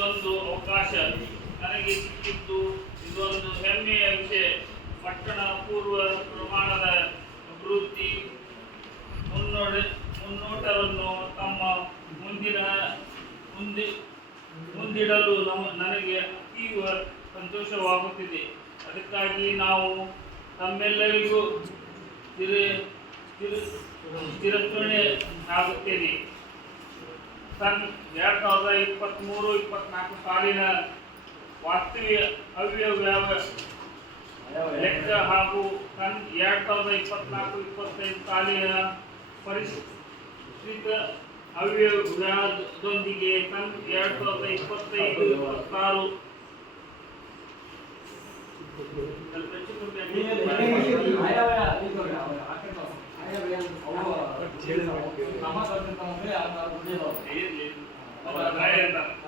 ಇದೊಂದು ಅವಕಾಶ. ನನಗೆ ಸಿಕ್ಕಿದ್ದು ಇದೊಂದು ಹೆಮ್ಮೆಯ ವಿಷಯ. ಪಟ್ಟಣ ಪೂರ್ವ ಪ್ರಮಾಣದ ಅಭಿವೃದ್ಧಿ ಮುನ್ನೋಡಿ, ಮುನ್ನೋಟವನ್ನು ತಮ್ಮ ಮುಂದಿನ, ಮುಂದೆ, ಮುಂದಿಡಲು ನಮ್ಮ, ನನಗೆ ಅತೀವ ಸಂತೋಷವಾಗುತ್ತಿದೆ. ಅದಕ್ಕಾಗಿ ನಾವು ತಮ್ಮೆಲ್ಲರಿಗೂ ಸ್ಥಿರ ಸ್ಥಿರ ಸ್ಥಿರತ್ವಣೆ ಆಗುತ್ತೇನೆ. ಸನ್ ಎರಡ್ ಸಾವಿರದ ಇಪ್ಪತ್ತ್ಮೂರು ಇಪ್ಪತ್ನಾಲ್ಕು ಸಾಲಿನ ವಾಸ್ತವ್ಯ ಅವ್ಯವಯ ಲೆಕ್ಕ ಹಾಗೂ ಸನ್ ಎರಡ್ ಸಾವಿರದ ಇಪ್ಪತ್ನಾಲ್ಕು ಇಪ್ಪತ್ತೈದು ಸಾಲಿನ ಪರಿಷ್ಕೃತ ಅವ್ಯವಯದೊಂದಿಗೆ ಸನ್ ಎರಡ್ ಸಾವಿರದ ಇಪ್ಪತ್ತೈದು ಇಪ್ಪತ್ತಾರು ಸ್ವಲ್ಪ 我来人了。